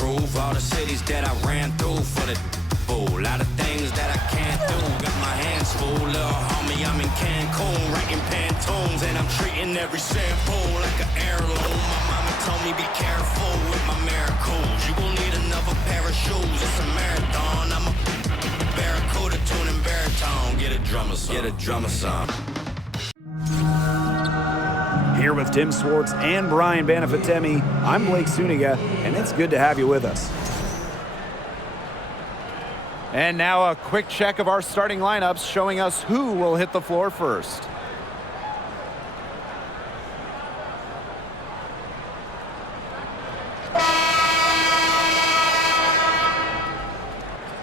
prove all the cities that I ran through for the fool. Lot of things that I can't do. Got my hands full, little homie. I'm in Cancun, writing Pantones, and I'm treating every shampoo like an heirloom. My mama told me be careful with my miracles. You gon' need another pair of shoes. It's a marathon. I'm a barracuda tuning baritone. Get a drummer song. Get a drummer song. Here with Tim Swartz and Brian Banafitemi, I'm Blake Suniga, and it's good to have you with us. And now a quick check of our starting lineups showing us who will hit the floor first.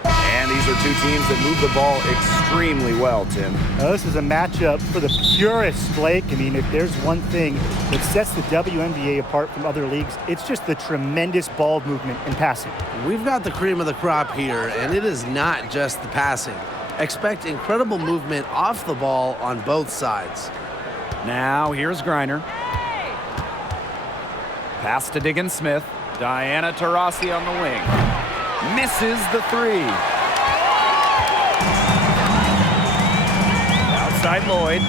And these are two teams that move the ball extremely well, Tim. Now, this is a matchup for the purists, Blake. I mean, if there's one thing that sets the WNBA apart from other leagues, it's just the tremendous ball movement and passing. We've got the cream of the crop here, and it is not just the passing. Expect incredible movement off the ball on both sides. Now here's Griner. Pass to Diggins Smith. Diana Taurasi on the wing. Misses the three. Outside Lloyd.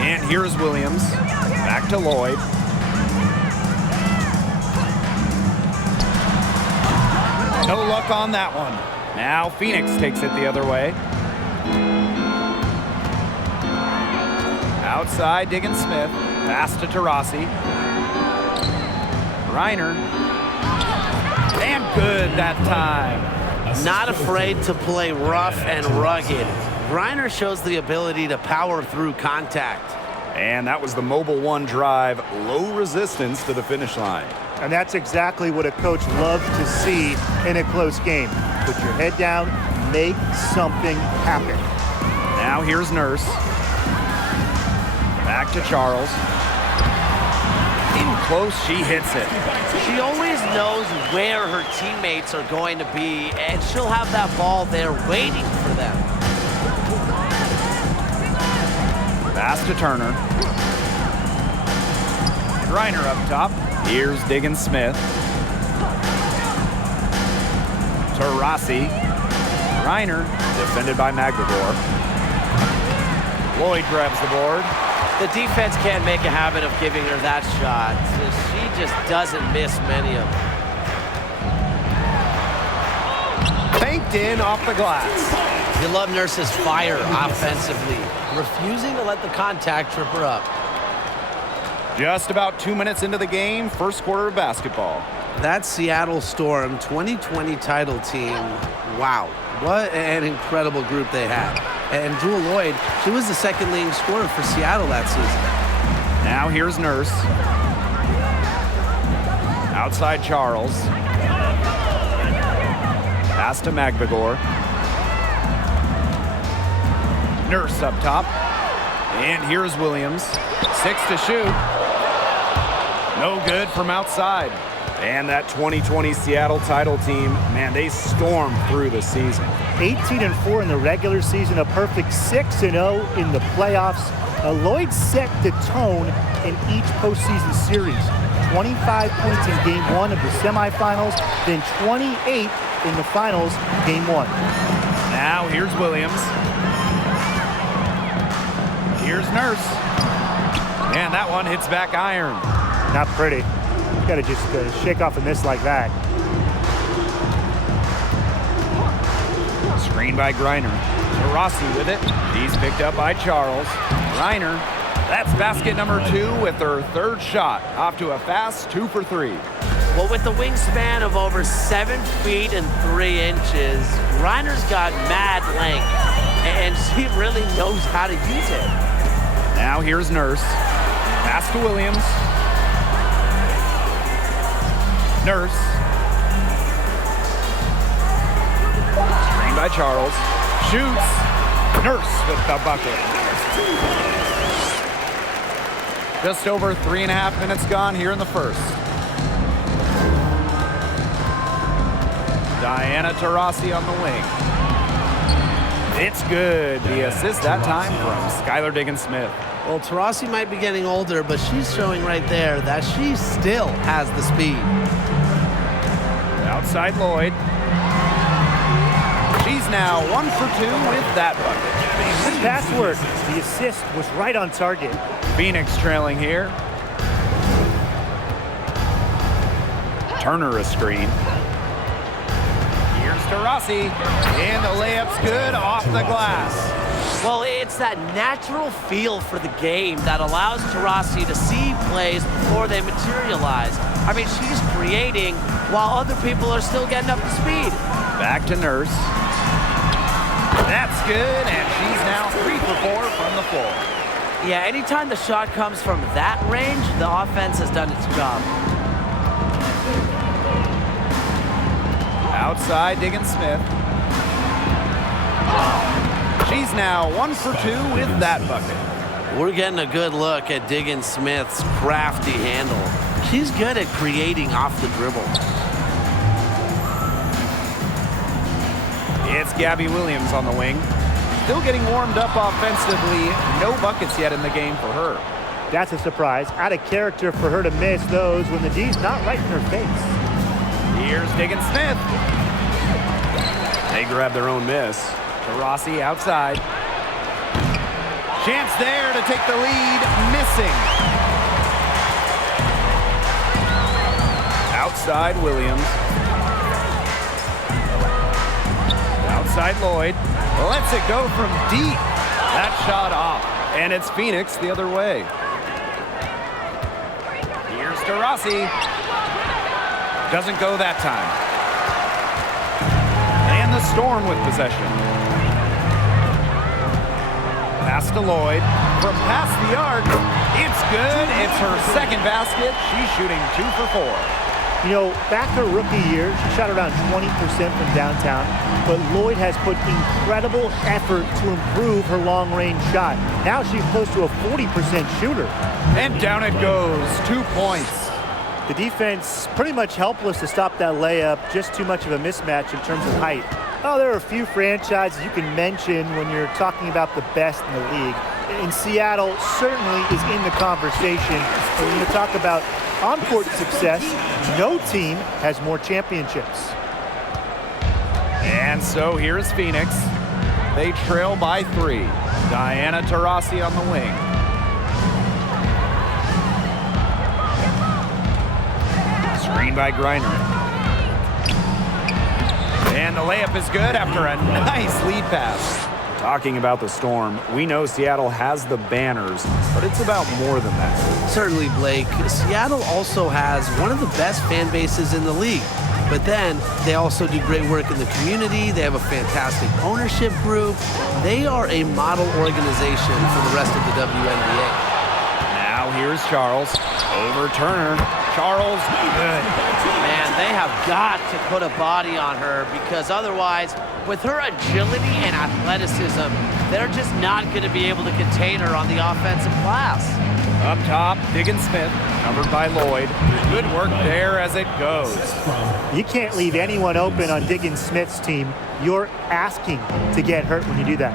And here's Williams. Back to Lloyd. No luck on that one. Now Phoenix takes it the other way. Outside Diggins Smith. Pass to Taurasi. Reiner. And good that time. Not afraid to play rough and rugged. Griner shows the ability to power through contact. And that was the Mobile One drive, low resistance to the finish line. And that's exactly what a coach loves to see in a close game. Put your head down, make something happen. Now here's Nurse. Back to Charles. In close, she hits it. She always knows where her teammates are going to be, and she'll have that ball there waiting for them. Pass to Turner. Griner up top. Here's Diggins Smith. Taurasi. Griner, defended by McGregor. Lloyd grabs the board. The defense can't make a habit of giving her that shot. So she just doesn't miss many of them. Banked in off the glass. You love Nurse's fire offensively, refusing to let the contact trip her up. Just about 2 minutes into the game, first quarter of basketball. That Seattle Storm 2020 title team, wow, what an incredible group they had. And Jewel Lloyd, she was the second leading scorer for Seattle that season. Now here's Nurse. Outside Charles. Pass to McGregor. Nurse up top. And here's Williams. 6 to shoot. No good from outside. And that 2020 Seattle title team, man, they stormed through the season. 18-4 in the regular season, a perfect 6-0 in the playoffs. Lloyd set the tone in each postseason series. 25 points in game one of the semifinals, then 28 in the finals, game one. Now here's Williams. Here's Nurse. And that one hits back iron. Not pretty. You got to just shake off a miss like that. Screen by Griner. Taurasi with it. She's picked up by Charles. Griner. That's basket number 2 with her third shot. Off to a fast 2 for 3. Well, with the wingspan of over 7 feet and 3 inches, Griner's got mad length, and she really knows how to use it. Now here's Nurse. Pass to Williams. Nurse. Screen by Charles. Shoots. Nurse with the bucket. Just over 3.5 minutes gone here in the first. Diana Taurasi on the wing. It's good. The assist that time from Skylar Diggins Smith. Well, Taurasi might be getting older, but she's showing right there that she still has the speed. Outside Lloyd. She's now 1 for 2 with that bucket. Good pass work. The assist was right on target. Phoenix trailing here. Turner a screen. Here's Taurasi, and the layup's good off the glass. Well, it's that natural feel for the game that allows Taurasi to see plays before they materialize. I mean, she's creating while other people are still getting up to speed. Back to Nurse. That's good, and she's now 3 for 4 from the floor. Yeah, anytime the shot comes from that range, the offense has done its job. Outside, Diggins Smith. She's now 1 for 2 with that bucket. We're getting a good look at Diggins Smith's crafty handle. She's good at creating off the dribble. It's Gabby Williams on the wing. Still getting warmed up offensively. No buckets yet in the game for her. That's a surprise. Out of character for her to miss those when the D's not right in her face. Here's Diggins Smith. They grab their own miss. Taurasi outside. Chance there to take the lead. Missing. Outside Williams. Outside Lloyd. Lets it go from deep. That shot off. And it's Phoenix the other way. Here's Taurasi. Doesn't go that time. And the Storm with possession. Pass to Lloyd. From past the arc. It's good. It's her second basket. She's shooting 2 for 4. You know, back her rookie year, she shot around 20% from downtown, but Lloyd has put incredible effort to improve her long-range shot. Now she's close to a 40% shooter. And down it goes. 2 points. The defense pretty much helpless to stop that layup. Just too much of a mismatch in terms of height. Oh, there are a few franchises you can mention when you're talking about the best in the league. And Seattle certainly is in the conversation. And when you talk about on-court success, no team has more championships. And so here's Phoenix. They trail by 3. Diana Taurasi on the wing. Screen by Griner. And the layup is good after a nice lead pass. Talking about the Storm, we know Seattle has the banners, but it's about more than that. Certainly, Blake. Seattle also has one of the best fan bases in the league. But then they also do great work in the community. They have a fantastic ownership group. They are a model organization for the rest of the WNBA. Now here's Charles. Over Turner. Charles, good. Man, they have got to put a body on her because otherwise, with her agility and athleticism, they're just not going to be able to contain her on the offensive glass. Up top, Diggins Smith, covered by Lloyd. Good work there as it goes. You can't leave anyone open on Diggins Smith's team. You're asking to get hurt when you do that.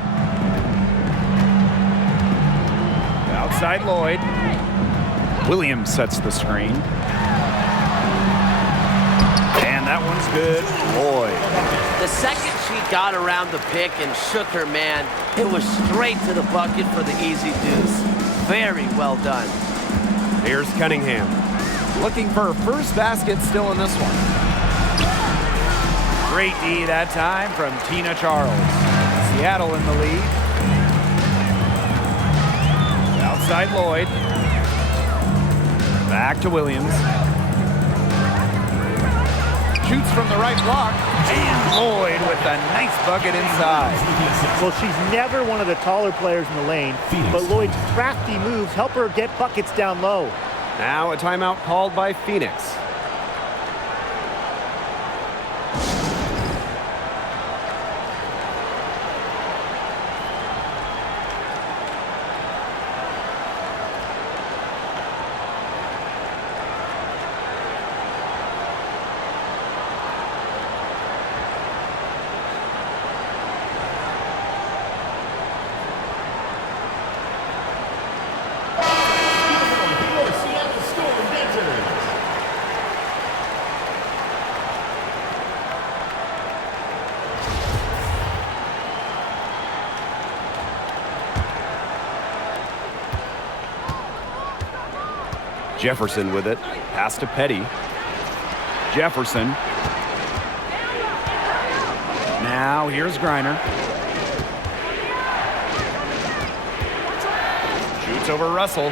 Outside Lloyd. Williams sets the screen. And that one's good. Lloyd. The second she got around the pick and shook her man, it was straight to the bucket for the easy deuce. Very well done. Here's Cunningham. Looking for her first basket still in this one. Great D that time from Tina Charles. Seattle in the lead. Outside Lloyd. Back to Williams. Shoots from the right block. And Lloyd with a nice bucket inside. Well, she's never one of the taller players in the lane, but Lloyd's crafty moves help her get buckets down low. Now a timeout called by Phoenix. Jefferson with it. Pass to Petty. Jefferson. Now here's Griner. Shoots over Russell.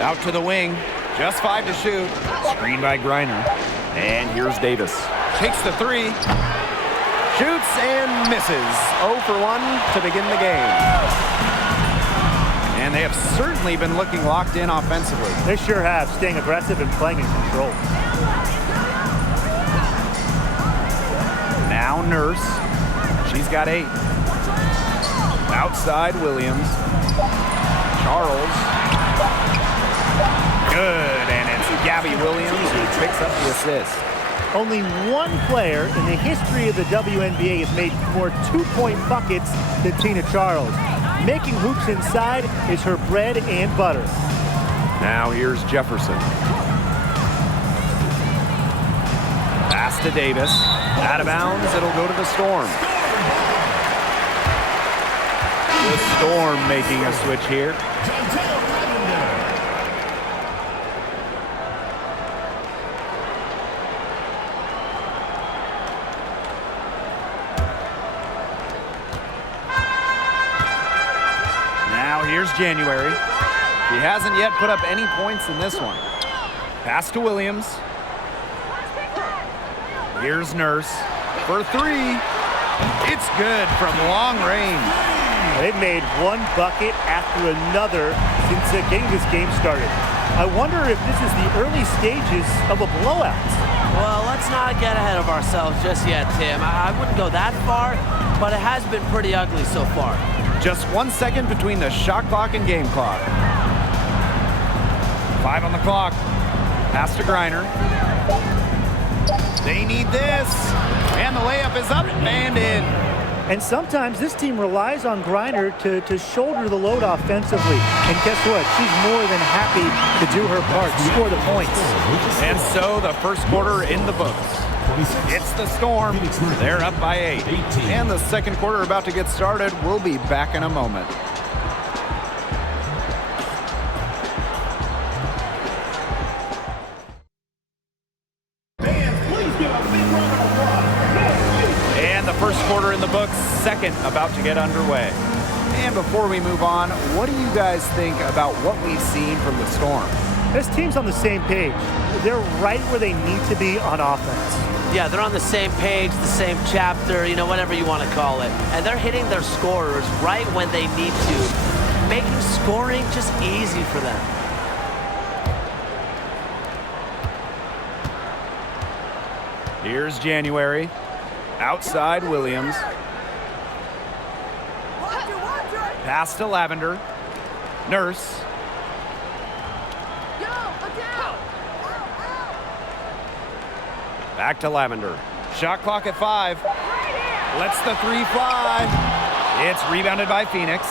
Out to the wing. Just 5 to shoot. Screen by Griner. And here's Davis. Takes the 3. Shoots and misses. 0 for 1 to begin the game. And they have certainly been looking locked in offensively. They sure have, staying aggressive and playing in control. Now Nurse. She's got 8. Outside Williams. Charles. Good, and it's Gabby Williams who picks up the assist. Only one player in the history of the WNBA has made more 2-point buckets than Tina Charles. Making hoops inside is her bread and butter. Now here's Jefferson. Pass to Davis. Out of bounds, it'll go to the Storm. The Storm making a switch here. Now here's January. He hasn't yet put up any points in this one. Pass to Williams. Here's Nurse for 3. It's good from long range. They've made one bucket after another since getting this game started. I wonder if this is the early stages of a blowout. Well, let's not get ahead of ourselves just yet, Tim. I wouldn't go that far, but it has been pretty ugly so far. Just 1 second between the shot clock and game clock. 5 on the clock. Pass to Griner. They need this. And the layup is up and in. And sometimes this team relies on Griner to shoulder the load offensively. And guess what? She's more than happy to do her part, score the points. And so the first quarter in the books. It's the Storm. They're up by 8. And the second quarter about to get started. We'll be back in a moment. First quarter in the books, second about to get underway. And before we move on, what do you guys think about what we've seen from the Storm? This team's on the same page. They're right where they need to be on offense. Yeah, they're on the same page, the same chapter, whatever you want to call it. And they're hitting their scorers right when they need to, making scoring just easy for them. Here's January. Outside Williams. Pass to Lavender. Nurse. Back to Lavender. Shot clock at 5. Lets the 3 fly. It's rebounded by Phoenix.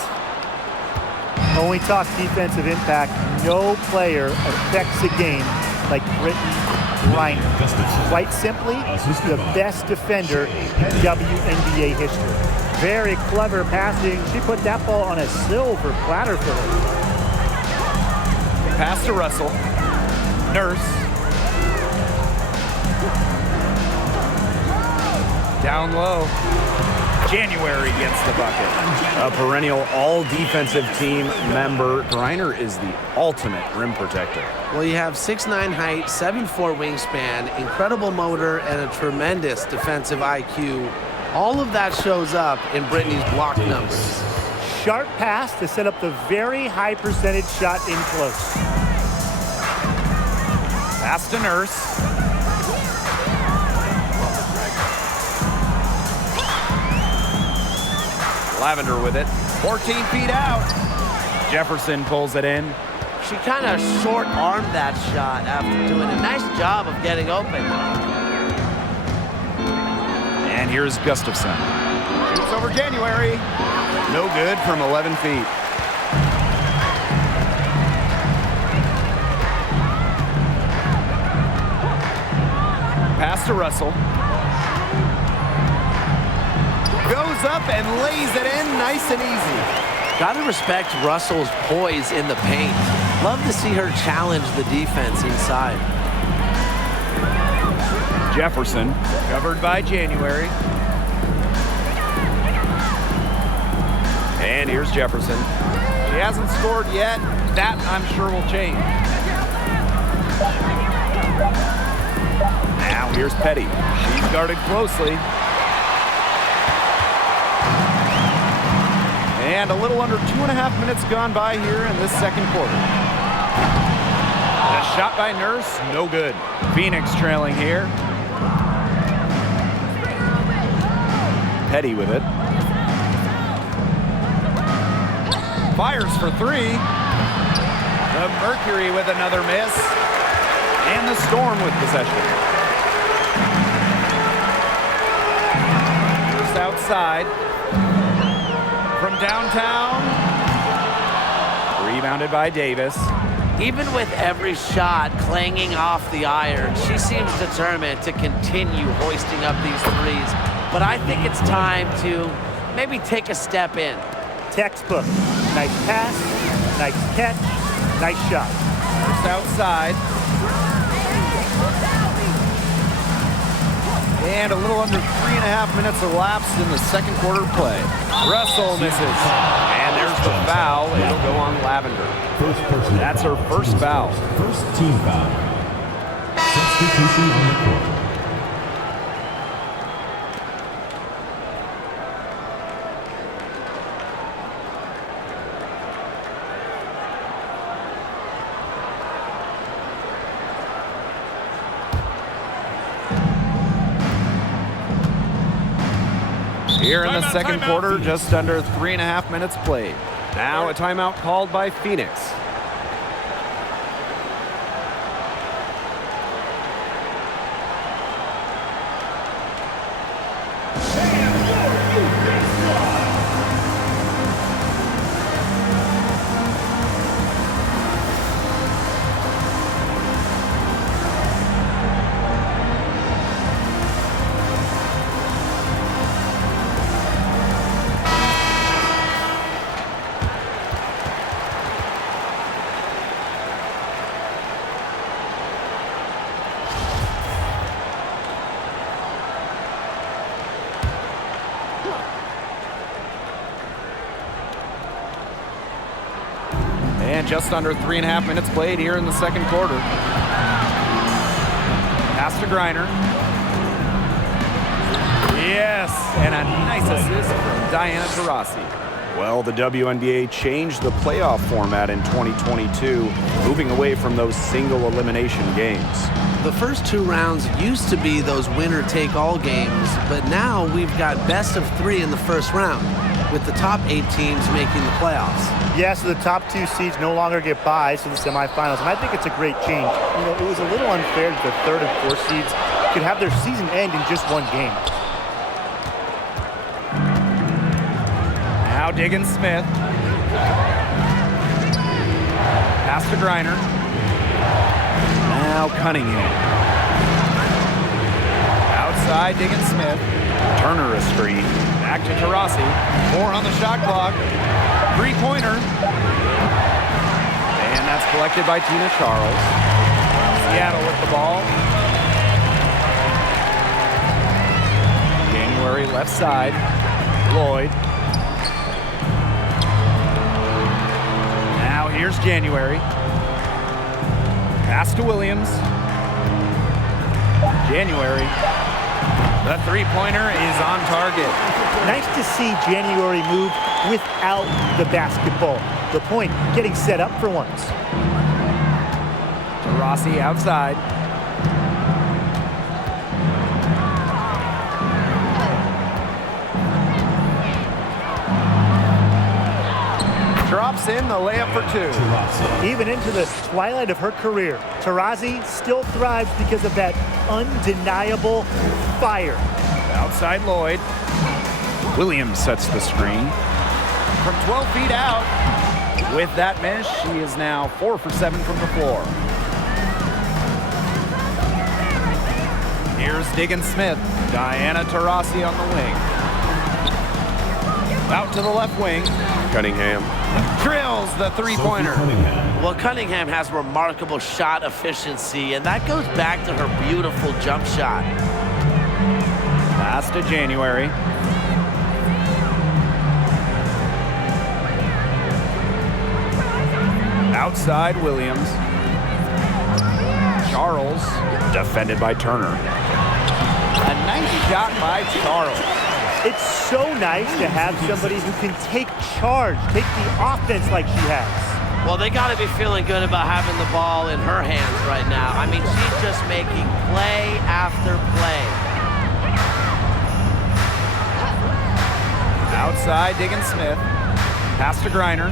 When we talk defensive impact, no player affects a game like Brittany Griner. Quite simply, the best defender in WNBA history. Very clever passing. She put that ball on a silver platter for her. Pass to Russell. Nurse. Down low. January gets the bucket. A perennial all-defensive team member, Griner is the ultimate rim protector. Well, you have 6'9" height, 7'4" wingspan, incredible motor, and a tremendous defensive IQ. All of that shows up in Brittany's block numbers. Sharp pass to set up the very high percentage shot in close. Pass to Nurse. Lavender with it. 14 feet out. Jefferson pulls it in. She kind of short-armed that shot after doing a nice job of getting open. And here's Gustafson. Shoots over January. No good from 11 feet. Pass to Russell. Goes up and lays it in nice and easy. Gotta respect Russell's poise in the paint. Love to see her challenge the defense inside. Jefferson, covered by January. And here's Jefferson. She hasn't scored yet. That, I'm sure, will change. Now here's Petty. She's guarded closely. And a little under 2.5 minutes gone by here in this second quarter. The shot by Nurse, no good. Phoenix trailing here. Petty with it. Fires for three. The Mercury with another miss. And the Storm with possession. Just outside. From downtown. Rebounded by Davis. Even with every shot clanging off the iron, she seems determined to continue hoisting up these threes. But I think it's time to maybe take a step in. Textbook. Nice pass, nice catch, nice shot. First outside. And a little under 3.5 minutes elapsed in the second quarter play. Russell misses. And there's the foul. It'll go on Lavender. That's her first foul. First team foul. Substitution on the court. Here in the second quarter, just under 3.5 minutes played. Now a timeout called by Phoenix. And just under 3.5 minutes played here in the second quarter. Pass to Griner. Yes, and a nice assist from Diana Taurasi. Well, the WNBA changed the playoff format in 2022, moving away from those single elimination games. The first two rounds used to be those winner-take-all games, but now we've got best of 3 in the first round, with the top 8 teams making the playoffs. Yeah, so the top 2 seeds no longer get buys to the semifinals, and I think it's a great change. You know, it was a little unfair that the 3rd and 4th seeds could have their season end in just one game. Now Diggins-Smith. Pass to Griner. Now Cunningham. Outside Diggins-Smith. Turner a screen. Back to Taurasi. 4 on the shot clock. 3-pointer. And that's collected by Tina Charles. Seattle with the ball. January left side. Lloyd. Now here's January. Pass to Williams. January. The 3-pointer is on target. Nice to see January move without the basketball. The point, getting set up for once. Taurasi outside. Drops in the layup for 2. Even into the twilight of her career, Taurasi still thrives because of that undeniable fire. Outside Lloyd. Williams sets the screen. From 12 feet out. With that miss, she is now 4 for 7 from the floor. Here's Diggins-Smith. Diana Taurasi on the wing. Out to the left wing. Cunningham drills the three-pointer. Well, Cunningham has remarkable shot efficiency, and that goes back to her beautiful jump shot. Pass to January. Outside Williams. Charles, defended by Turner. A nice shot by Charles. It's so nice to have somebody who can take charge, take the offense like she has. Well, they got to be feeling good about having the ball in her hands right now. I mean, she's just making play after play. Outside, Diggins Smith. Pass to Griner.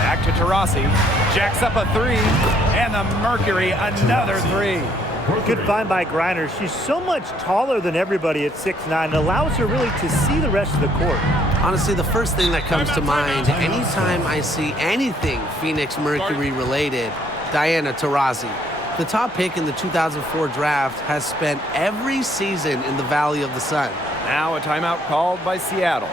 Back to Taurasi. Jacks up a three. And the Mercury, another three. Good find by Griner. She's so much taller than everybody at 6'9". It allows her really to see the rest of the court. Honestly, the first thing that comes to mind anytime I see anything Phoenix Mercury related, Diana Taurasi. The top pick in the 2004 draft has spent every season in the Valley of the Sun. Now a timeout called by Seattle.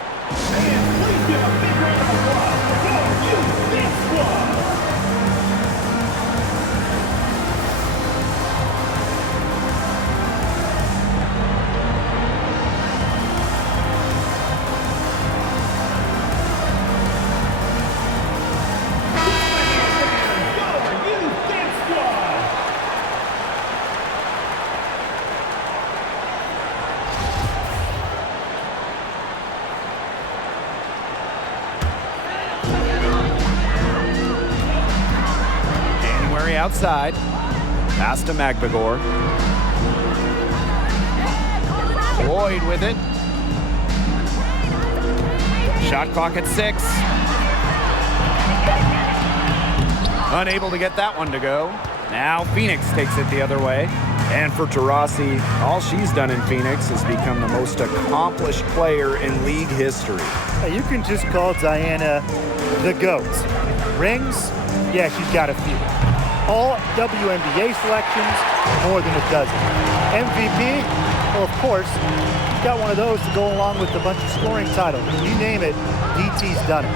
Outside. Pass to Magbagor. Lloyd with it. Shot clock at 6. Unable to get that one to go. Now Phoenix takes it the other way. And for Taurasi, all she's done in Phoenix is become the most accomplished player in league history. You can just call Diana the GOAT. Rings? Yeah, she's got a few. All WNBA selections, more than a dozen. MVP? Well, of course, she's got one of those to go along with a bunch of scoring titles. You name it, DT's done it.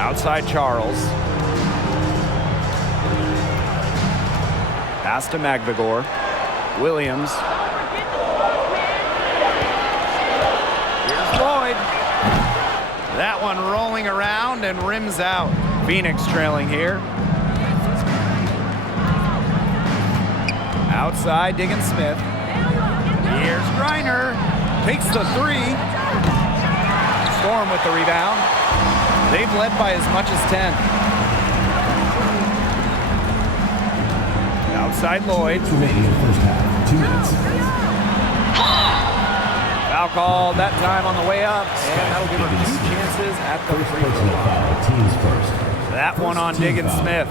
Outside Charles. Pass to Magbagor. Williams. Here's Lloyd. That one rolling around and rims out. Phoenix trailing here. Outside, Diggins Smith. Here's Griner. Takes the three. Storm with the rebound. They've led by as much as 10. Outside Lloyd. Remaining in the first half. 2 minutes. Foul called that time on the way up. And that'll give her 2 chances at the free throw. Teams first. That one on Diggins Smith.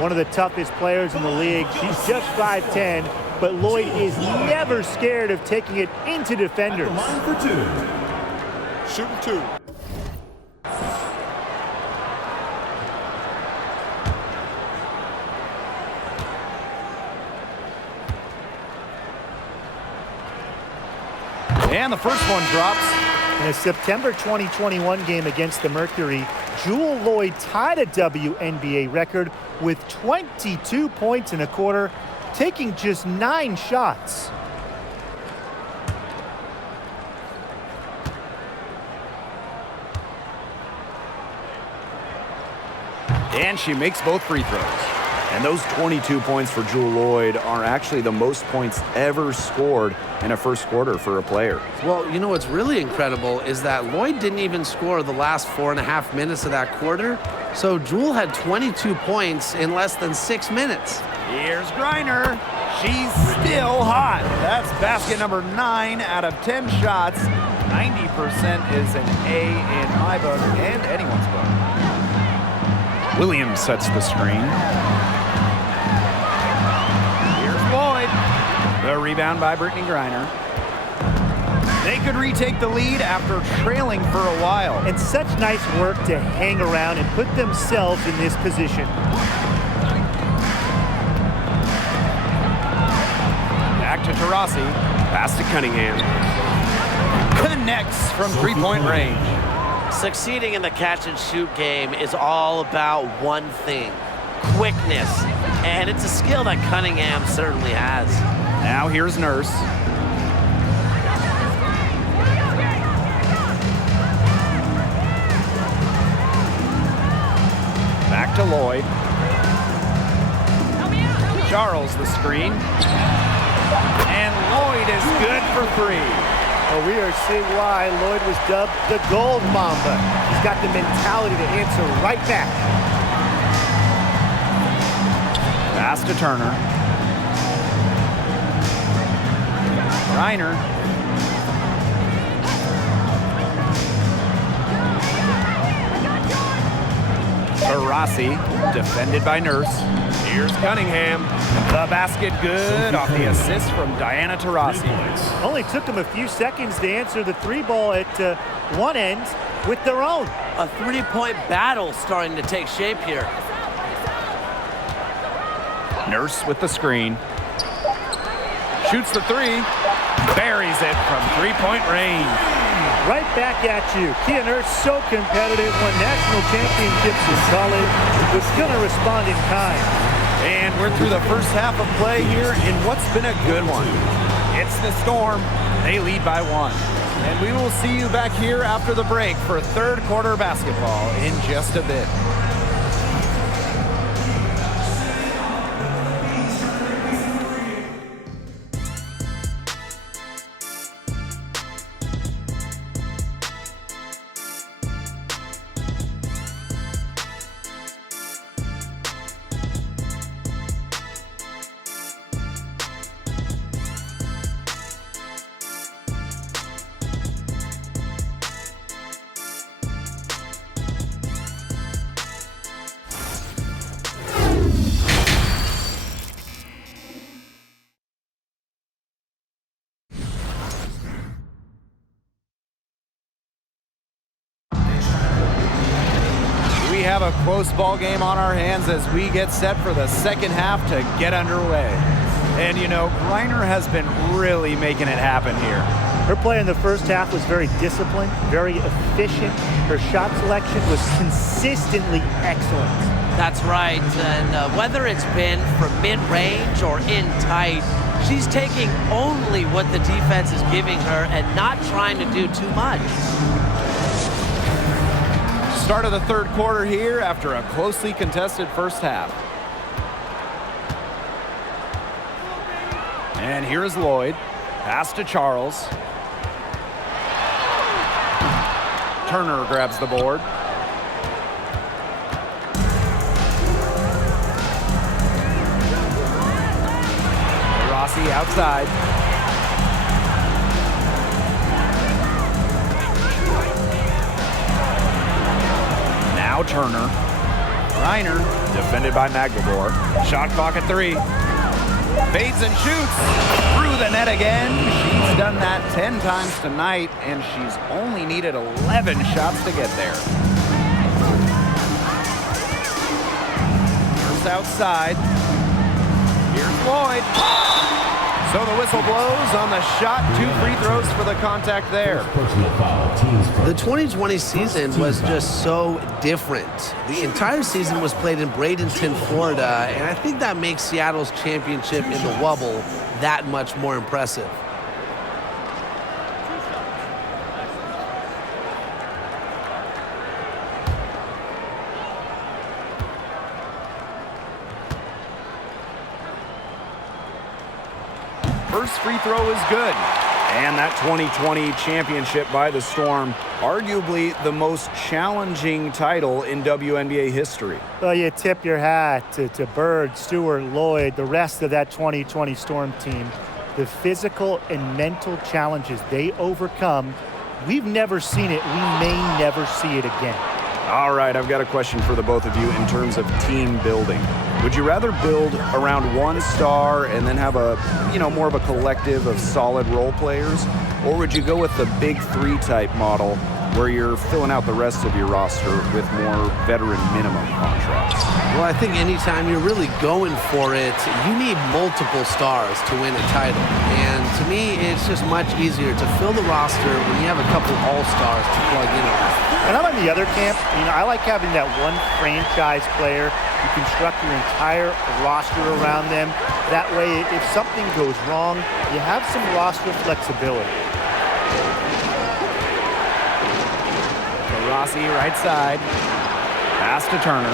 One of the toughest players in the league. She's just 5'10", but Lloyd is never scared of taking it into defenders. Line for 2. Shooting 2. And the first one drops. In a September 2021 game against the Mercury, Jewel Lloyd tied a WNBA record with 22 points in a quarter, taking just 9 shots. And she makes both free throws. And those 22 points for Jewel Lloyd are actually the most points ever scored in a first quarter for a player. Well, you know what's really incredible is that Lloyd didn't even score the last 4.5 minutes of that quarter. So Jewel had 22 points in less than 6 minutes. Here's Griner. She's still hot. That's basket number 9 out of 10 shots. 90% is an A in my book and anyone's book. Williams sets the screen. Here's Lloyd. The rebound by Brittany Griner. They could retake the lead after trailing for a while. And such nice work to hang around and put themselves in this position. Back to Taurasi. Pass to Cunningham. connects from three-point range. Succeeding in the catch-and-shoot game is all about one thing: quickness. And it's a skill that Cunningham certainly has. Now here's Nurse. Back to Lloyd. Charles the screen. And Lloyd is good for three. Well, we are seeing why Lloyd was dubbed the Gold Mamba. He's got the mentality to answer right back. Pass to Turner. Reiner. Taurasi, defended by Nurse. Here's Cunningham. The basket good off the assist from Diana Taurasi. Only took them a few seconds to answer the three ball at one end with their own. A three-point battle starting to take shape here. Nurse with the screen. Shoots the three. Buries it from three-point range. Right back at you. Kia Nurse, so competitive, won national championships in college, was going to respond in kind. And we're through the first half of play here in what's been a good one. It's the Storm. They lead by 1. And we will see you back here after the break for third quarter basketball in just a bit. We have a close ball game on our hands as we get set for the second half to get underway. And you know, Reiner has been really making it happen here. Her play in the first half was very disciplined, very efficient. Her shot selection was consistently excellent. That's right, and whether it's been from mid-range or in tight, she's taking only what the defense is giving her and not trying to do too much. Start of the third quarter here after a closely contested first half. And here is Lloyd. Pass to Charles. Turner grabs the board. Rossi outside. Now Turner. Reiner, defended by Magdalor. Shot clock at 3. Fades and shoots through the net again. She's done that 10 times tonight, and she's only needed 11 shots to get there. Here's outside. Here's Lloyd. So the whistle blows on the shot. 2 free throws for the contact there. The 2020 season was just so different. The entire season was played in Bradenton, Florida, and I think that makes Seattle's championship in the Wubble that much more impressive. First free throw is good. And that 2020 championship by the Storm, arguably the most challenging title in WNBA history. Well, you tip your hat to Bird, Stewart, Lloyd, the rest of that 2020 Storm team. The physical and mental challenges they overcome, we've never seen it. We may never see it again. All right, I've got a question for the both of you in terms of team building. Would you rather build around one star and then have a, more of a collective of solid role players? Or would you go with the big 3 type model where you're filling out the rest of your roster with more veteran minimum contracts? Well, I think anytime you're really going for it, you need multiple stars to win a title. And to me, it's just much easier to fill the roster when you have a couple all-stars to plug in on. And I'm on the other camp. I like having that one franchise player. You construct your entire roster around them. That way, if something goes wrong, you have some roster flexibility. Rossi, right side. Pass to Turner.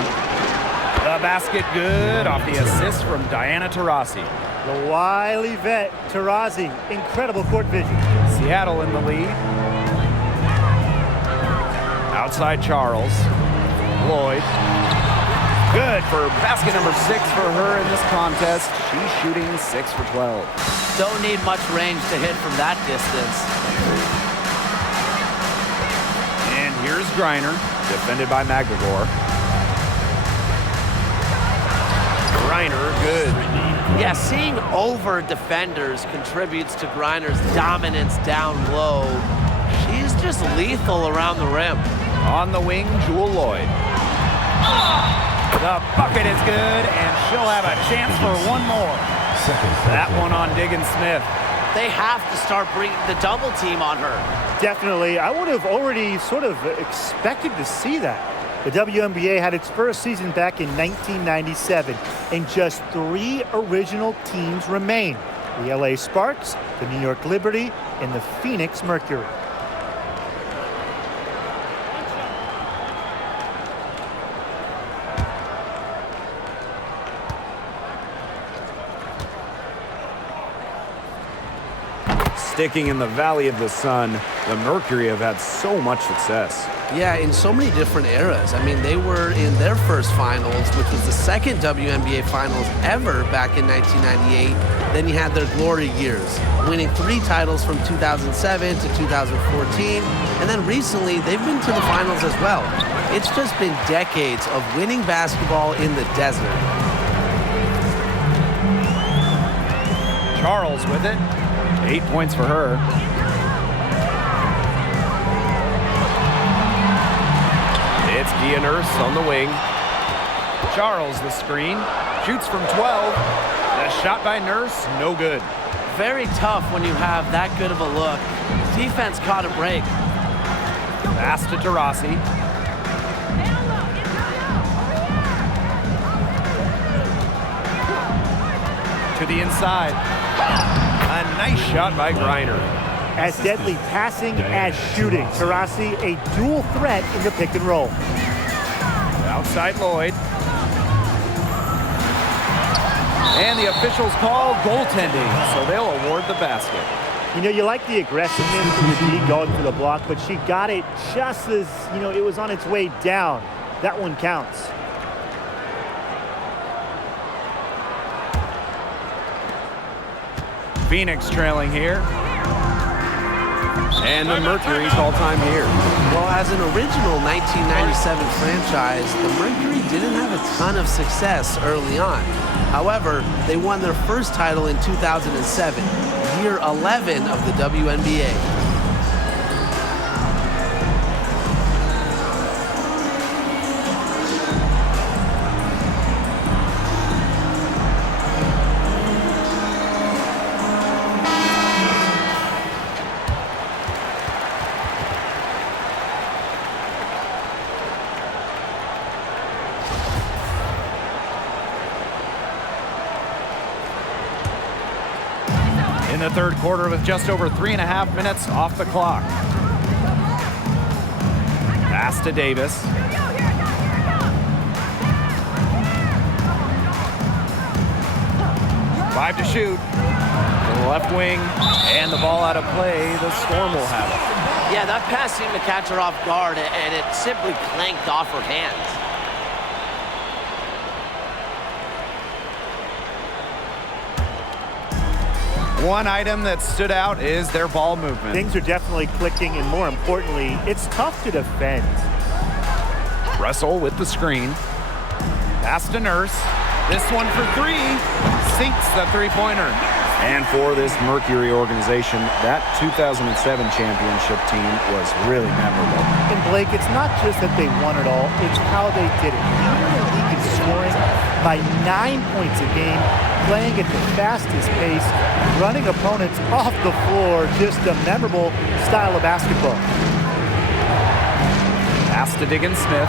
The basket good off the assist from Diana Taurasi. The wily vet, Taurasi, incredible court vision. Seattle in the lead. Outside Charles. Lloyd. Good for basket number 6 for her in this contest. She's shooting 6 for 12. Don't need much range to hit from that distance. And here's Griner, defended by McGregor. Griner, good. Yeah, seeing over defenders contributes to Griner's dominance down low. She's just lethal around the rim. On the wing, Jewel Lloyd. The bucket is good, and she'll have a chance for one more. That one on Diggins Smith. They have to start bringing the double team on her. Definitely. I would have already sort of expected to see that. The WNBA had its first season back in 1997, and just 3 original teams remain: the LA Sparks, the New York Liberty, and the Phoenix Mercury. Sticking in the Valley of the Sun, the Mercury have had so much success. Yeah, in so many different eras. I mean, they were in their first finals, which was the second WNBA finals ever back in 1998. Then you had their glory years, winning 3 titles from 2007 to 2014. And then recently, they've been to the finals as well. It's just been decades of winning basketball in the desert. Charles with it. 8 points for her. It's Gia Nurse on the wing. Charles the screen. Shoots from 12. The shot by Nurse, no good. Very tough when you have that good of a look. Defense caught a break. Pass to Taurasi. To the inside. A nice shot by Griner. As deadly passing as shooting. Taurasi, a dual threat in the pick and roll. Outside Lloyd. And the officials call goaltending, so they'll award the basket. You like the aggressiveness from the D going for the block, but she got it just as, it was on its way down. That one counts. Phoenix trailing here. And the Mercury's all-time here. Well, as an original 1997 franchise, the Mercury didn't have a ton of success early on. However, they won their first title in 2007, year 11 of the WNBA. In the third quarter with just over 3.5 minutes off the clock. Pass to Davis. Five to shoot. To the left wing, and the ball out of play. The Storm will have it. Yeah, that pass seemed to catch her off guard, and it simply clanked off her hands. One item that stood out is their ball movement. Things are definitely clicking, and more importantly, it's tough to defend. Russell with the screen. Pass to Nurse. This one for 3. Sinks the three-pointer. And for this Mercury organization, that 2007 championship team was really memorable. And Blake, it's not just that they won it all, it's how they did it. They were the league in scoring by 9 points a game, playing at the fastest pace, running opponents off the floor. Just a memorable style of basketball. Pass to Diggins-Smith.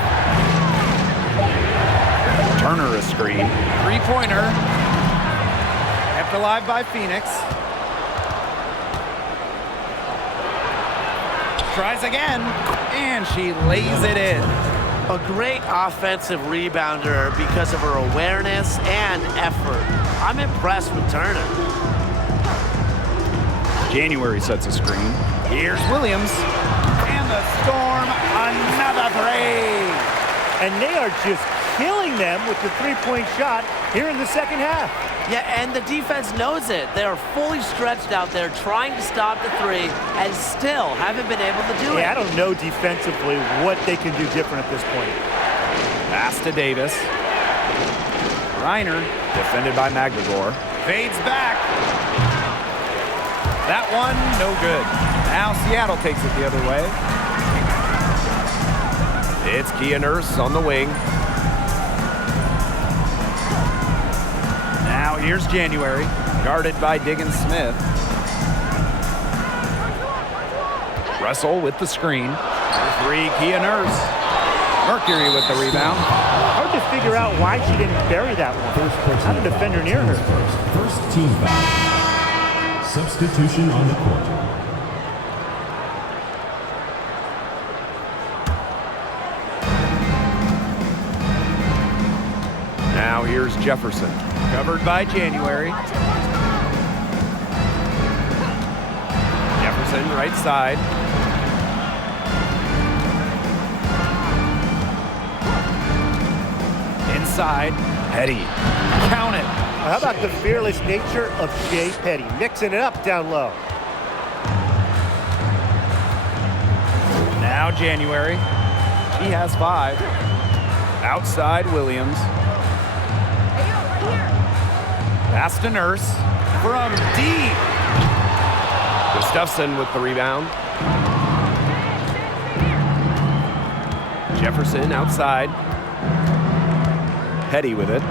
Turner a screen. Three-pointer. Kept alive by Phoenix. Tries again, and she lays it in. A great offensive rebounder because of her awareness and effort. I'm impressed with Turner. January sets a screen. Here's Williams. And the Storm, another three. And they are just killing them with the three-point shot here in the second half. Yeah, and the defense knows it. They are fully stretched out there trying to stop the three and still haven't been able to do it. Yeah, I don't know defensively what they can do different at this point. Pass to Davis. Reiner, defended by McGregor. Fades back. That one, no good. Now Seattle takes it the other way. It's Kia Nurse on the wing. Now here's January, guarded by Diggins-Smith. Russell with the screen. Three, Kia Nurse. Mercury with the rebound. Hard to figure out why she didn't bury that one. Not a defender near her. First team foul. Substitution on the court. Now here's Jefferson. Covered by January. Jefferson, right side. Inside, Petty. Count it. How about the fearless nature of Shea Petty? Mixing it up down low. Now January. He has 5. Outside, Williams. Pass to Nurse from deep. Gustafson with the rebound. Jefferson outside. Petty with it.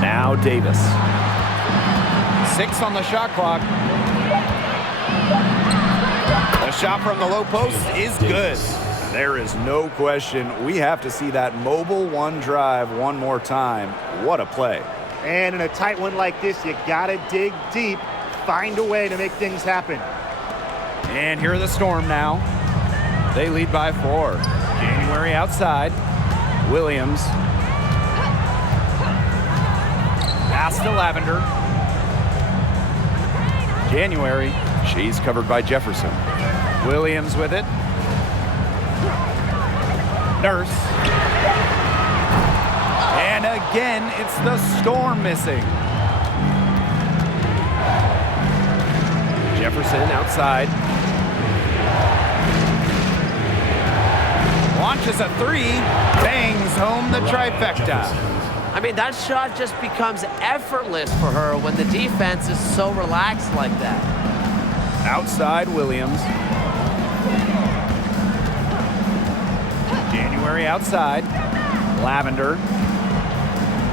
Now Davis. 6 on the shot clock. The shot from the low post is good. There is no question. We have to see that mobile one drive one more time. What a play. And in a tight one like this, you gotta dig deep, find a way to make things happen. And here are the Storm now. They lead by 4. January outside. Williams. Pass to Lavender. January. She's covered by Jefferson. Williams with it. Nurse. And again, it's the Storm missing. Jefferson outside. Launches a 3. Bangs home the trifecta. I mean, that shot just becomes effortless for her when the defense is so relaxed like that. Outside, Williams. January outside. Lavender.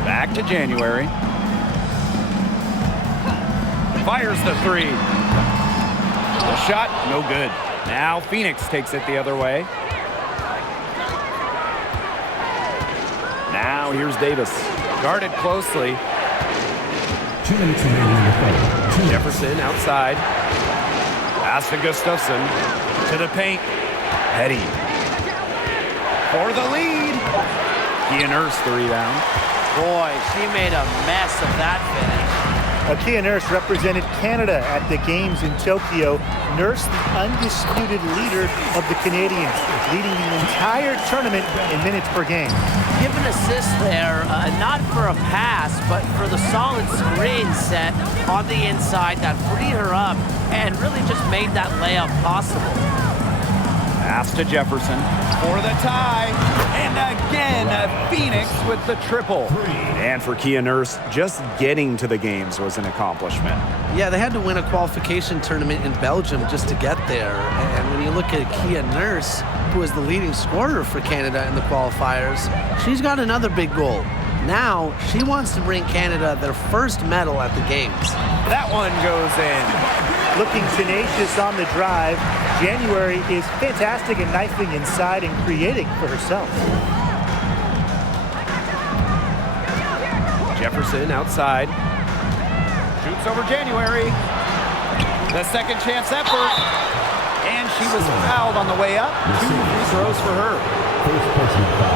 Back to January. Fires the 3. The shot, no good. Now Phoenix takes it the other way. Now here's Davis. Guarded closely. 2 minutes remaining in the play. Jefferson outside. Pass to Gustafson. To the paint. Petty. For the lead. Kia Nurse the rebound. Boy, she made a mess of that finish. Kia Nurse represented Canada at the games in Tokyo. Nurse, the undisputed leader of the Canadians, leading the entire tournament in minutes per game. Give an assist there, not for a pass, but for the solid screen set on the inside that freed her up and really just made that layup possible. Pass to Jefferson for the tie. And again, Phoenix with the triple. And for Kia Nurse, just getting to the games was an accomplishment. Yeah, they had to win a qualification tournament in Belgium just to get there. And when you look at Kia Nurse, who was the leading scorer for Canada in the qualifiers, she's got another big goal. Now, she wants to bring Canada their first medal at the Games. That one goes in. Looking tenacious on the drive, January is fantastic at knifing inside and creating for herself. Jefferson outside. Shoots over January. The second chance effort. And she was fouled on the way up. 2 free throws for her.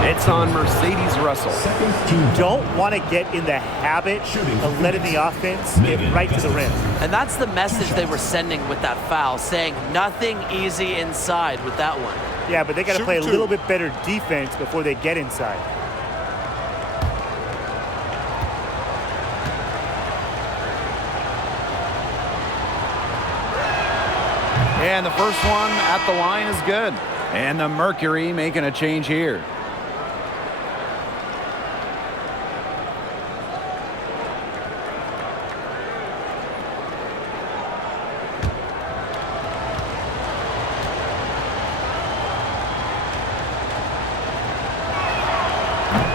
It's on Mercedes Russell. Don't want to get in the habit of letting the offense get right to the rim. And that's the message they were sending with that foul, saying nothing easy inside with that one. Yeah, but they got to play a little bit better defense before they get inside. And the first one at the line is good. And the Mercury making a change here.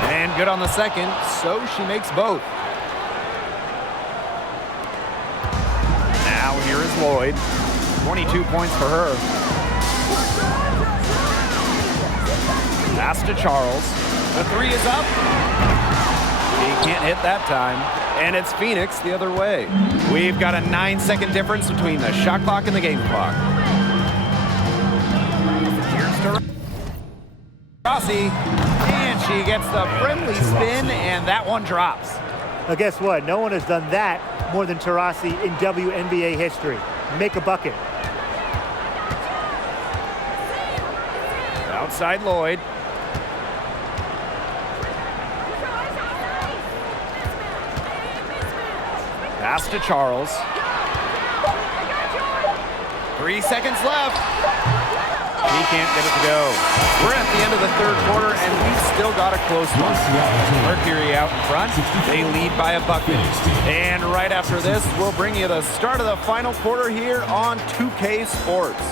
And good on the second, so she makes both. Now here is Lloyd. 22 points for her. Pass to Charles. The 3 is up. He can't hit that time. And it's Phoenix the other way. We've got a 9-second difference between the shot clock and the game clock. Here's to Rossi. And she gets the friendly spin, and that one drops. Now guess what? No one has done that more than Taurasi in WNBA history. Make a bucket. Outside Lloyd. Pass to Charles. 3 seconds left. He can't get it to go. We're at the end of the third quarter, and we've still got a close one. Mercury out in front. They lead by a bucket. And right after this, we'll bring you the start of the final quarter here on 2K Sports.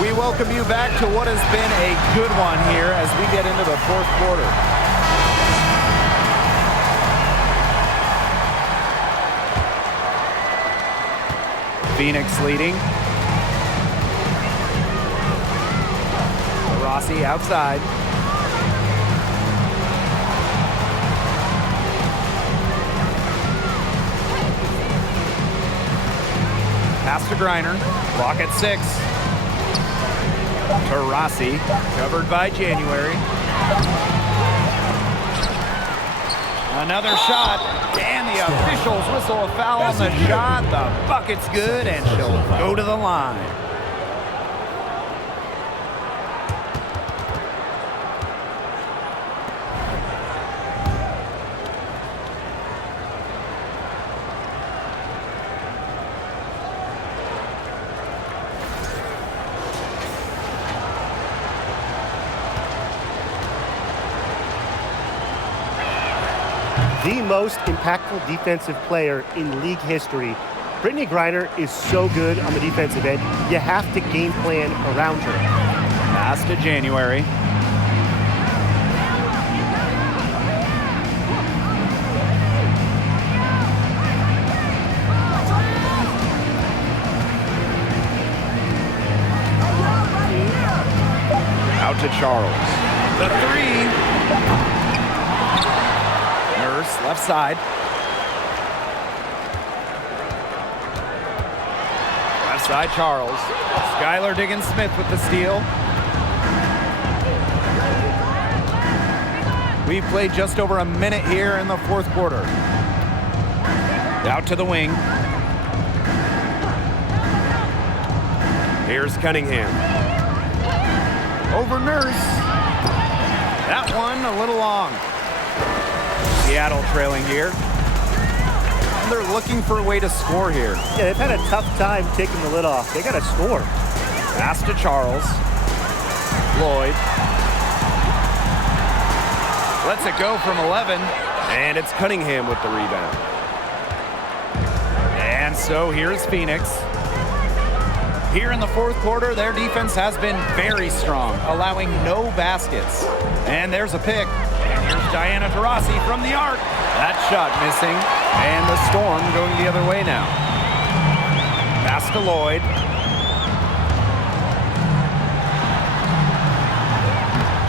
We welcome you back to what has been a good one here as we get into the fourth quarter. Phoenix leading. Rossi outside. Pass to Griner. Clock at 6. To Rossi, covered by January. Another shot, and the officials whistle a foul on the shot. The bucket's good, and she'll go to the line. The most impactful defensive player in league history. Brittany Griner is so good on the defensive end. You have to game plan around her. Pass to January. Out to Charles. The 3. Left side. Left side, Charles. Skylar Diggins-Smith with the steal. We've played just over a minute here in the fourth quarter. Out to the wing. Here's Cunningham. Over Nurse. That one a little long. Seattle trailing here. And they're looking for a way to score here. Yeah, they've had a tough time taking the lid off. They got to score. Pass to Charles. Lloyd. Lets it go from 11. And it's Cunningham with the rebound. And And so here's Phoenix. Here in the fourth quarter, their defense has been very strong, allowing no baskets. And there's a pick. And here's Diana Taurasi from the arc. That shot missing. And the Storm going the other way now. Pass to Lloyd.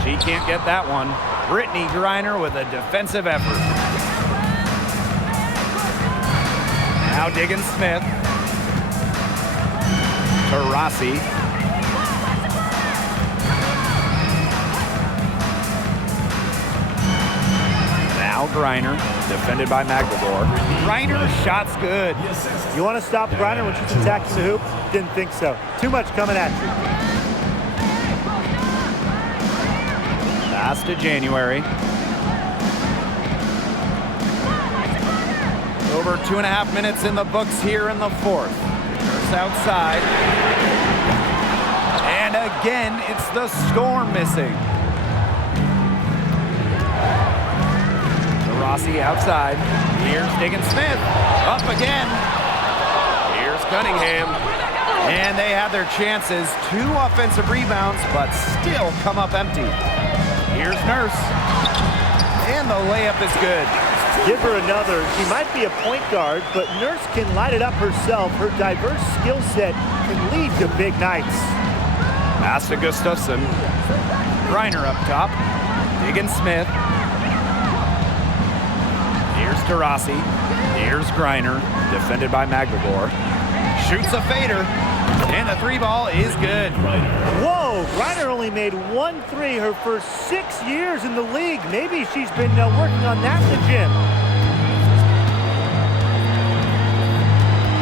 She can't get that one. Brittany Griner with a defensive effort. Now Diggins Smith. Taurasi. Now Griner, defended by Magdalor. Griner, shot's good. You want to stop Griner when she's attacking the hoop? Didn't think so. Too much coming at you. Pass to January. Over 2.5 minutes in the books here in the fourth. Nurse outside. And again, it's the Storm missing. Taurasi outside. Here's Diggins Smith. Up again. Here's Cunningham. And they have their chances. 2 offensive rebounds, but still come up empty. Here's Nurse. And the layup is good. Give her another. She might be a point guard, but Nurse can light it up herself. Her diverse skill set can lead to big nights. Pass to Gustafson. Griner up top. Diggins Smith. Here's Taurasi. Here's Griner, defended by Magdalor. Shoots a fader, and the 3-ball is good. Whoa, Griner only made 1 3 her first 6 years in the league. Maybe she's been working on that in the gym.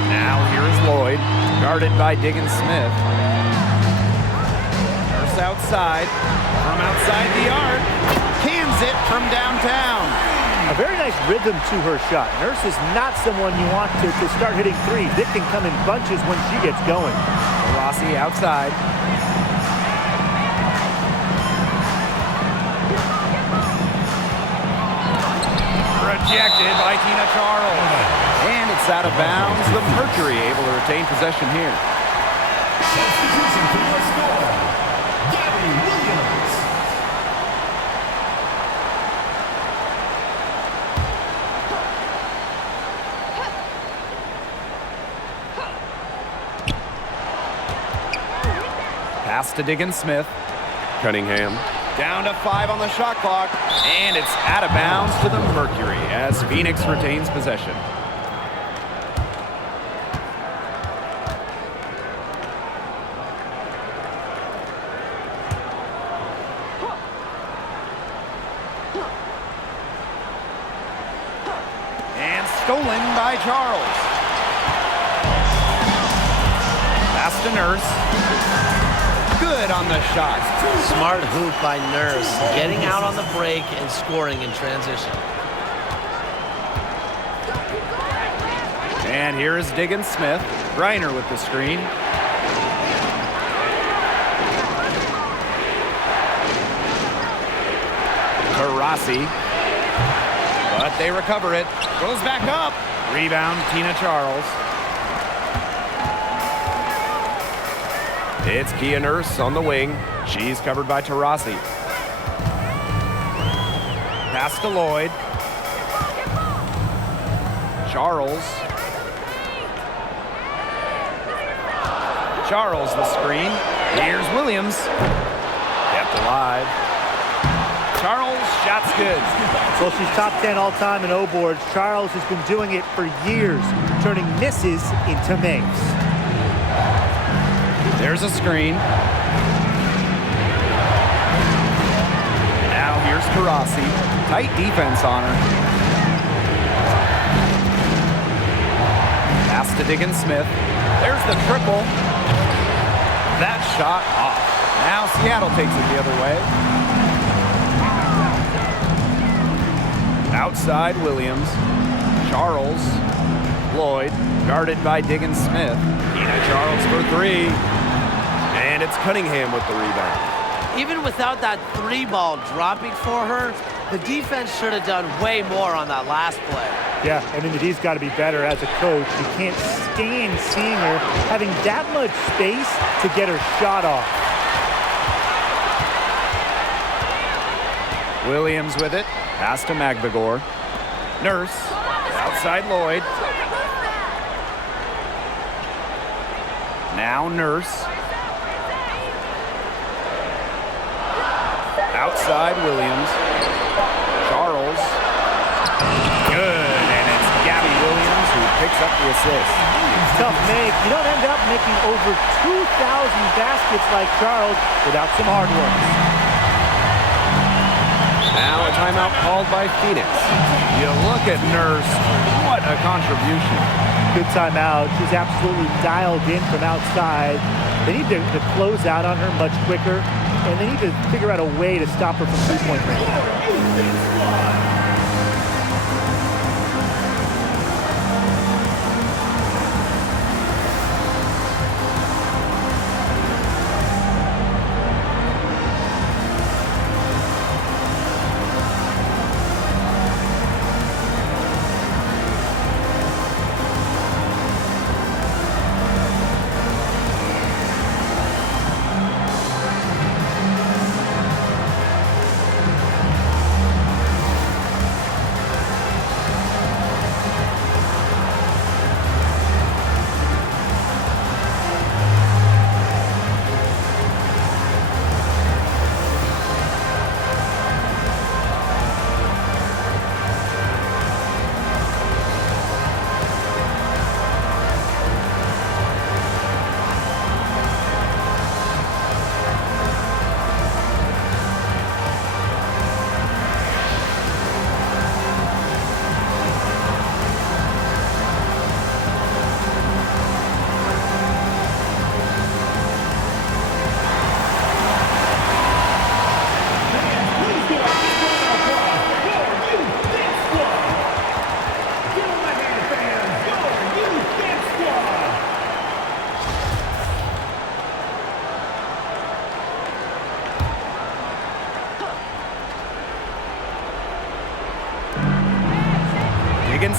Now here's Lloyd, guarded by Diggins Smith. Nurse outside, from outside the arc, cans it from downtown. A very nice rhythm to her shot. Nurse is not someone you want to start hitting threes. It can come in bunches when she gets going. Rossi outside. Rejected by Tina Charles. And it's out of bounds. The Mercury able to retain possession here. Substitution for your score, Gabby Williams. Pass to Diggins Smith. Cunningham. Down to 5 on the shot clock. And it's out of bounds to the Mercury as Phoenix retains possession. And stolen by Charles. Pass to Nurse. Good on the shot. Smart hoop by Nurse, getting out on the break and scoring in transition. And here is Diggins Smith. Griner with the screen. Taurasi. But they recover it. Goes back up. Rebound, Tina Charles. It's Kia Nurse on the wing. She's covered by Taurasi. Pass to Lloyd. Charles. Charles the screen. Here's Williams. Kept alive. Charles, shot's good. Well, she's top 10 all-time in O-boards. Charles has been doing it for years, turning misses into makes. There's a screen. Now here's Taurasi. Tight defense on her. Pass to Diggins Smith. There's the triple. That shot off. Now Seattle takes it the other way. Outside Williams. Charles. Lloyd, guarded by Diggins Smith. Tina Charles for 3. And it's Cunningham with the rebound. Even without that 3-ball dropping for her, The defense should have done way more on that last play. Yeah, I mean, the D's got to be better as a coach. You can't stand seeing her having that much space to get her shot off. Williams with it. Pass to Magvigor. Nurse. Outside Lloyd. Now Nurse. Outside Williams. Charles. Good, and it's Gabby Williams who picks up the assist. Tough make. You don't end up making over 2,000 baskets like Charles without some hard work. Now a timeout called by Phoenix. You look at Nurse. What a contribution. Good timeout. She's absolutely dialed in from outside. They need to close out on her much quicker, and they need to figure out a way to stop her from three-point range.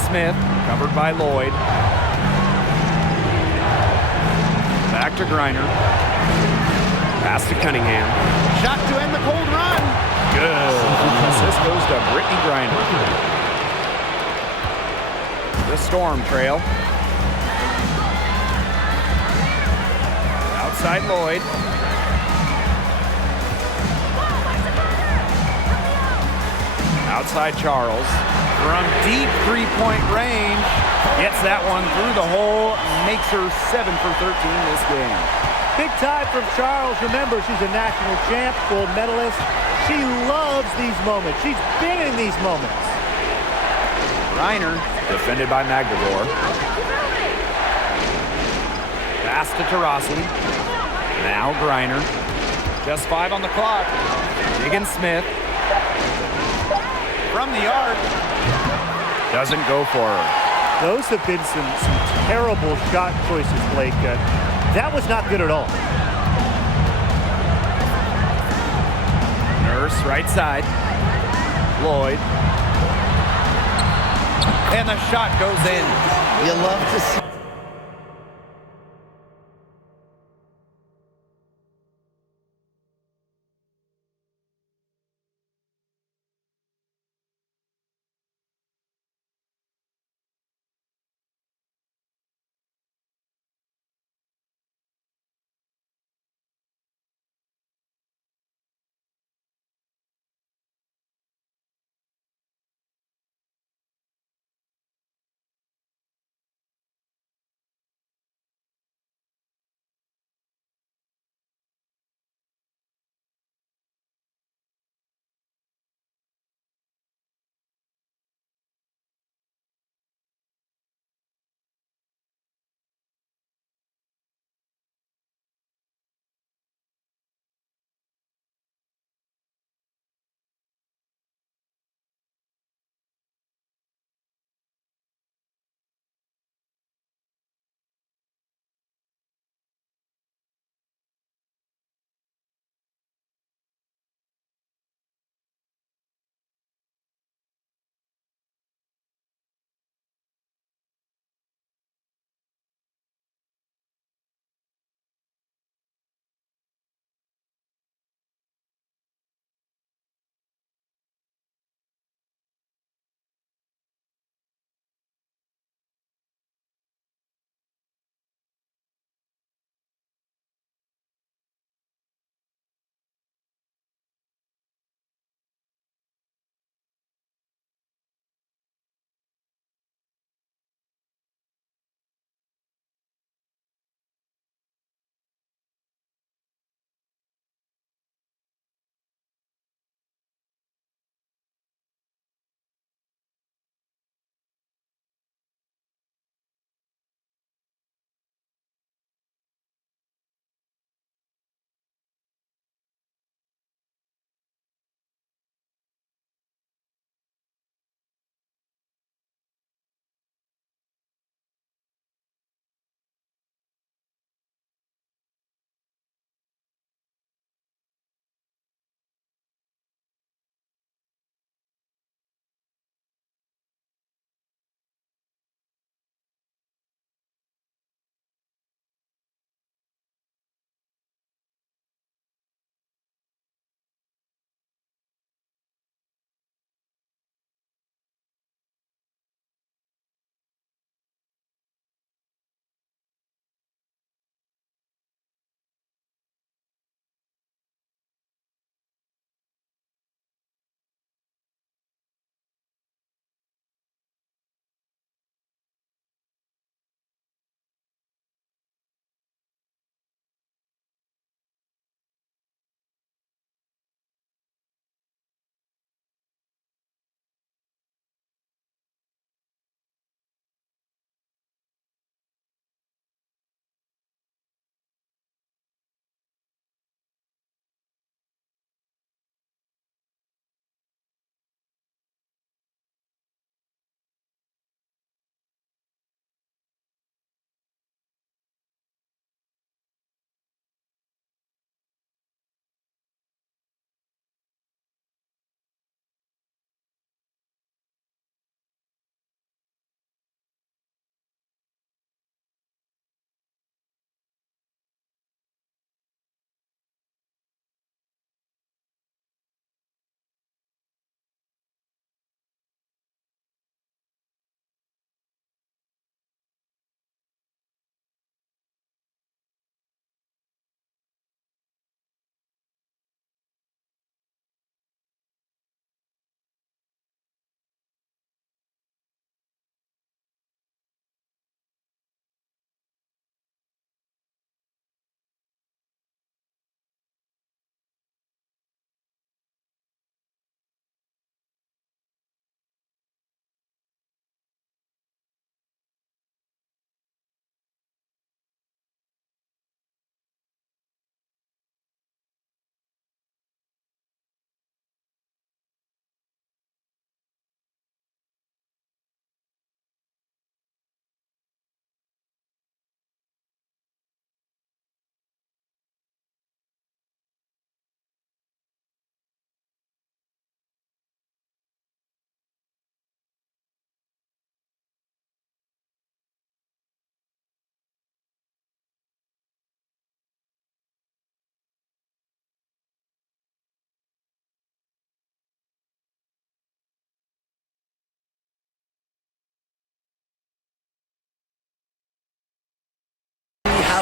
Smith, covered by Lloyd. Back to Griner. Pass to Cunningham. Shot to end the cold run. Good. Assist goes to Brittany Griner. The Storm trail. Outside Lloyd. Outside Charles. From deep three-point range. Gets that one through the hole. Makes her 7 for 13 this game. Big time from Charles. Remember, she's a national champ, gold medalist. She loves these moments. She's been in these moments. Reiner, defended by Magvigor. Pass to Taurasi. Now Griner. Just 5 on the clock. Higgins-Smith. From the arc. Doesn't go for her. Those have been some terrible shot choices, Blake. That was not good at all. Nurse, right side. Lloyd. And the shot goes in. You love to see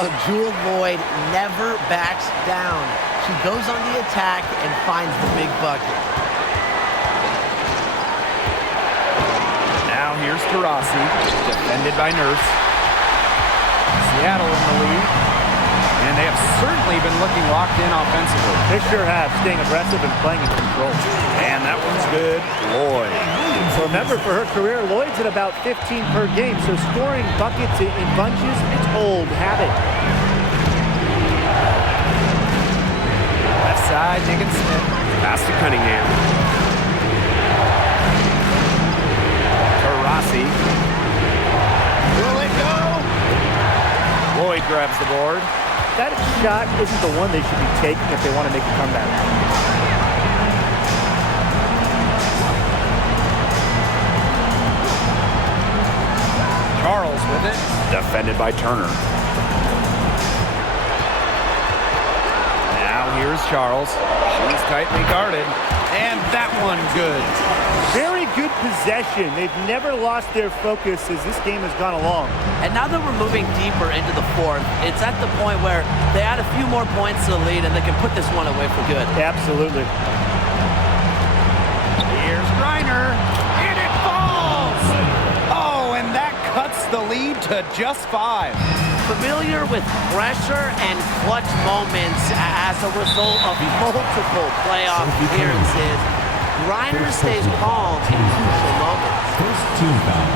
know, Jewel Lloyd never backs down. She goes on the attack and finds the big bucket. Now here's Taurasi, defended by Nurse. Seattle in the lead. And they have certainly been looking locked in offensively. They sure have, staying aggressive and playing in control. And that one's good. Lloyd. Remember, for her career, Lloyd's at about 15 per game, so scoring buckets in bunches, it's old habit. Left side, Diggins Smith. Pass to Cunningham. Taurasi. Will it go? Lloyd grabs the board. That shot isn't the one they should be taking if they want to make a comeback. Charles with it. Defended by Turner. Now here's Charles. She's tightly guarded. And that one good. Very good possession. They've never lost their focus as this game has gone along. And now that we're moving deeper into the fourth, it's at the point where they add a few more points to the lead and they can put this one away for good. Absolutely. Here's Griner. And it falls! Oh, and that cuts the lead to just 5. Familiar with pressure and clutch moments as a result of multiple playoff appearances, Griner stays calm in crucial moments. First team foul.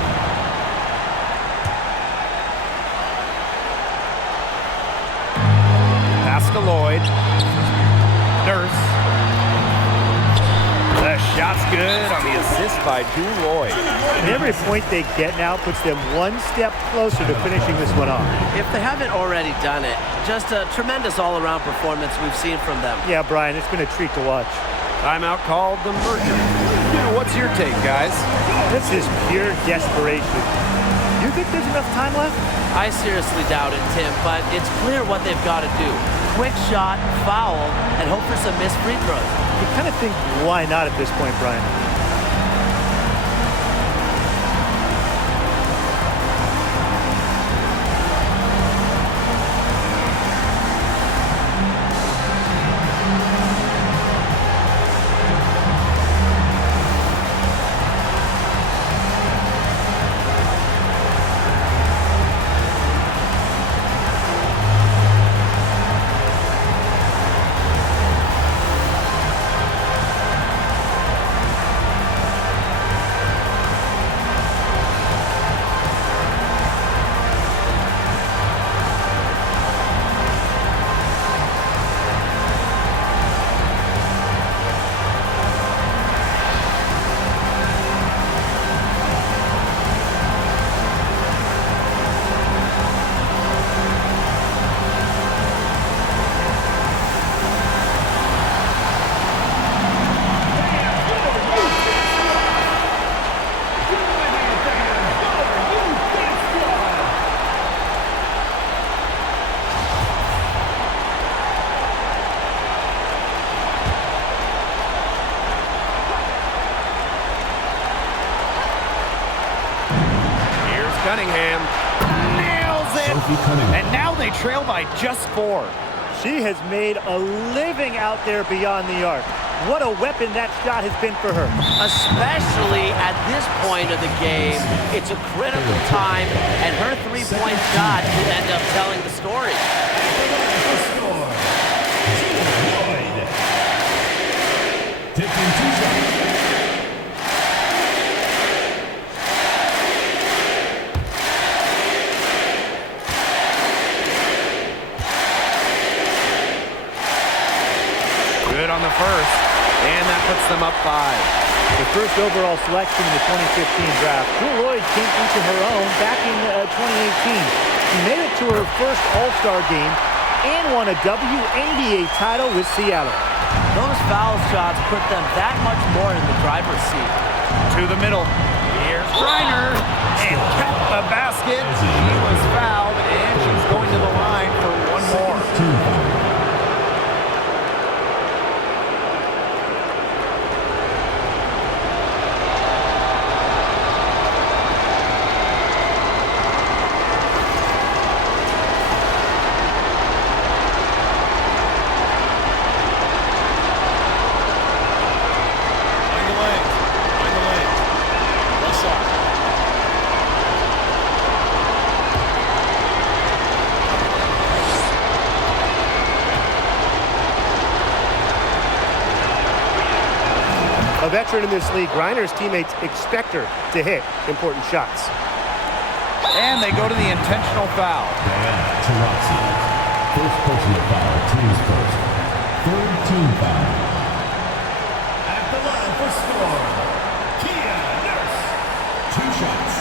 Pass to Lloyd. Nurse. The shot's good on the assist by Drew Lloyd. And every point they get now puts them one step closer to finishing this one off. If they haven't already done it, just a tremendous all-around performance we've seen from them. Yeah, Brian, it's been a treat to watch. Timeout called the Mercury. What's your take, guys? This is pure desperation. You think there's enough time left? I seriously doubt it, Tim, but it's clear what they've got to do. Quick shot, foul, and hope for some missed free throws. You kind of think, why not at this point, Brian? Cunningham nails it. And now they trail by just 4. She has made a living out there beyond the arc. What a weapon that shot has been for her. Especially at this point of the game, it's a critical time, and her three-point shot could end up telling the story. Taking 2 shots. Good on the first, and that puts them up 5. The first overall selection in the 2015 draft, Jewel Lloyd came into her own back in 2018. She made it to her first All-Star game and won a WNBA title with Seattle. Those foul shots put them that much more in the driver's seat. To the middle. Here's Griner, and count the basket. She was fouled, and she's going to the line for one more. A veteran in this league, Griner's teammates expect her to hit important shots. And they go to the intentional foul. Taurasi. First personal foul, team's first. Third team foul. At the line for score, Kia Nurse. 2 shots.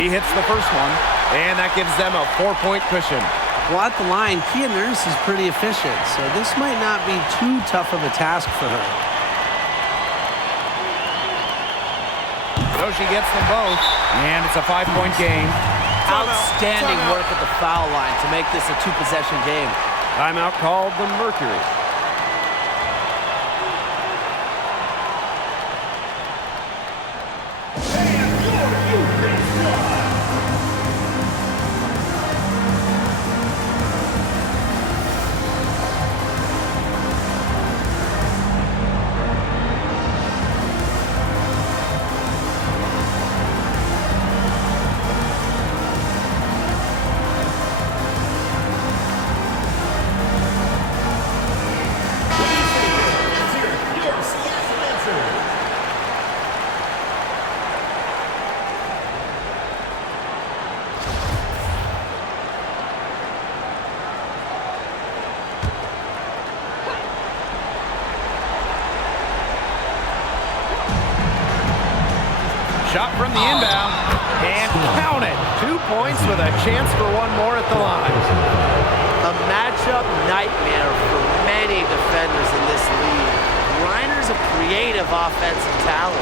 He hits the first one, and that gives them a 4-point cushion. Well, at the line, Kia Nurse is pretty efficient, so this might not be too tough of a task for her. So she gets them both, and it's a 5-point game. Outstanding work at the foul line to make this a 2-possession game. Timeout called the Mercury. Shot from the inbound, and count it. 2 points with a chance for one more at the line. A matchup nightmare for many defenders in this league. Griner's a creative offensive talent.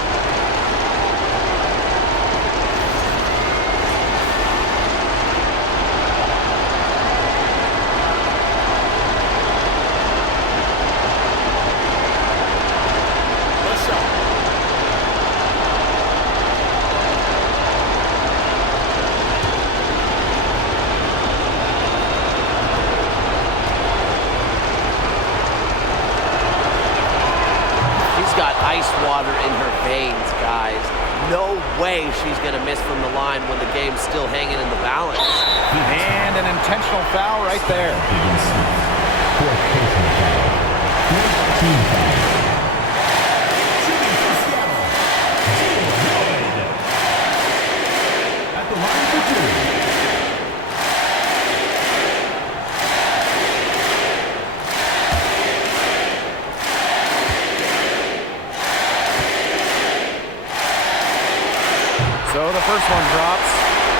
Ice water in her veins, guys. No way she's going to miss from the line when the game's still hanging in the balance. And an intentional foul right there. Fourth personal foul. Fourth team foul. Shooting for Seattle, Jewel Lloyd. At the line for 2. So the first one drops,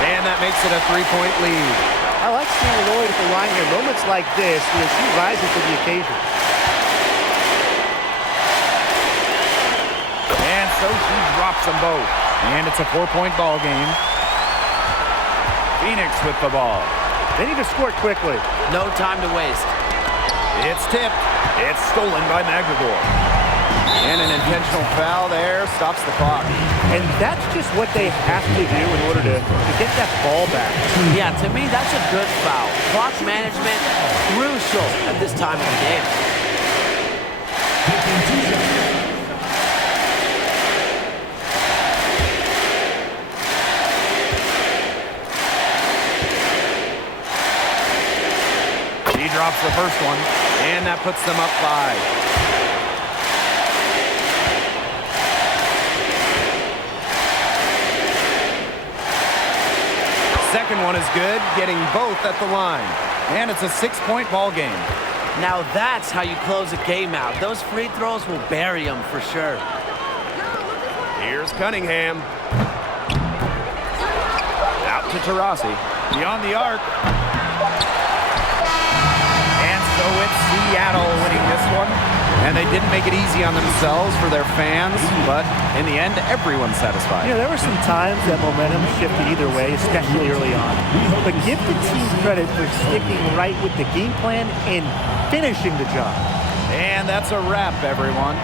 and that makes it a 3-point lead. I like seeing Lloyd at the line here. Moments like this, she rises to the occasion. And so she drops them both. And it's a 4-point ball game. Phoenix with the ball. They need to score quickly. No time to waste. It's tipped. It's stolen by McGregor. And an intentional foul there stops the clock. And that's just what they have to do in order to get that ball back. Yeah, to me, that's a good foul. Clock management, crucial at this time of the game. He drops the first one, and that puts them up 5. Second one is good, getting both at the line. And it's a 6-point ball game. Now that's how you close a game out. Those free throws will bury them for sure. Here's Cunningham. Out to Taurasi. Beyond the arc. And so it's Seattle winning this one. And they didn't make it easy on themselves for their fans, but in the end, everyone's satisfied. Yeah, there were some times that momentum shifted either way, especially early on. But give the team credit for sticking right with the game plan and finishing the job. And that's a wrap, everyone.